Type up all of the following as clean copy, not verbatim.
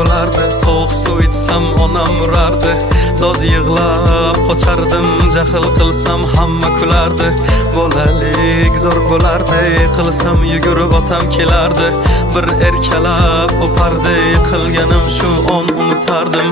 bo'lardi. Sovuq suv ichsam onam urardi. Dod yig'lab qochardim, jahl qilsam hamma kulardi. Bolalik zo'r bo'lardi, qilsam yugurib otam kelardi. Bir erkalab o'pardi, qilganim shu on unutardim.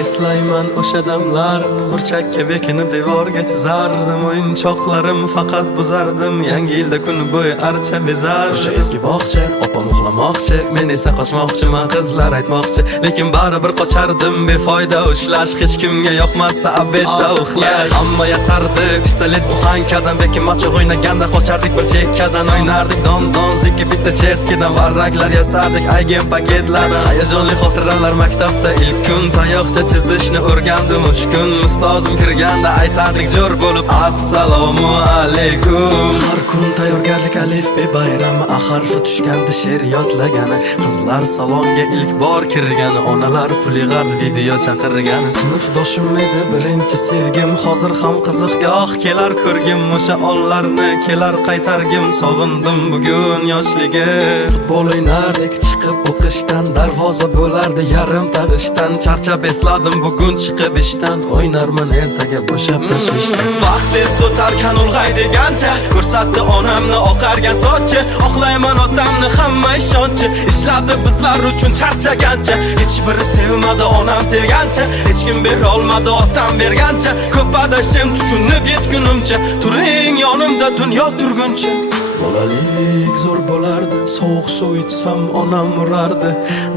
Eslayman o'sha damlar, burchakka bekinib devorga chizardim. O'yinchoqlarim faqat buzardim, yangi yilda kun bo'yi archa bezardim. O'sha eski bog'cha, opam uxlamoqchi, men esa qochmoqchiman, qizlar aytmoqchi. Lekin baribir qochardim, befoyda ushlash, hech kimga yoqmasdi abedda uxlash. Hamma yasardi, pistolet buxankadan, bekin machoq o'ynaganda qochardik bir chekkadan. O'ynardik don zikki bitta chertkidan, varraklar yasardik aygen paketlardan. Hayajonli xotiralar maktabda ilk kun, tayoqcha chizishni o'rgandim 3 kun. Ustozim kirganda aytardik jo'r bo'lib assalomu alaykum. Har kun tayyorgarlik alifbe bayrami, harfi tushganda she'r yodlagani, qizlar salonga ilk bor kirgani, onalar pul yig'ardi video chaqirgani. Sinfdoshim edi birinchi sevgim, hozir ham qiziqgoh kelar ko'rgim. O'sha onlarni kelar qaytargim, sog'indim bugun yoshligim. Futbol o'ynardik chiqib o'qishdan, darvoza bo'lardi yarim tag'ishdan. Charchab esladim bugun chiqib ishdan, o'ynarman ertaga bo'shab tashvishdan. Vaqt tez o'tarkan ulg'ay degancha, ko'rsatdi onamni oqargan sochi. Oqlayman otamni hamma ishonchi, ishladi bizlar uchun charchagancha. Hech biri sevmadi onam sevgancha, hech kim bera olmadi otam bergancha. Ko'p adashim tushunib yetgunimcha, turing yonimda dunyo turguncha. Bolalik zo'r bo'lardi, sovuq suv ichsam onam urardi.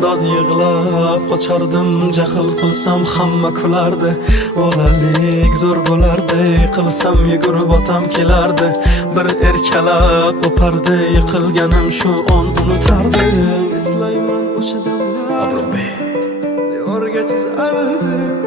Dod yig'lab qochardim, jahl qilsam hamma kulardi. Bolalik zo'r bo'lardi, qilsam yugurib otam kelardi. Bir erkalab o'pardi, yiqilganim shu on unutardim. Eslayman o'sha damlar, devorga chizardim.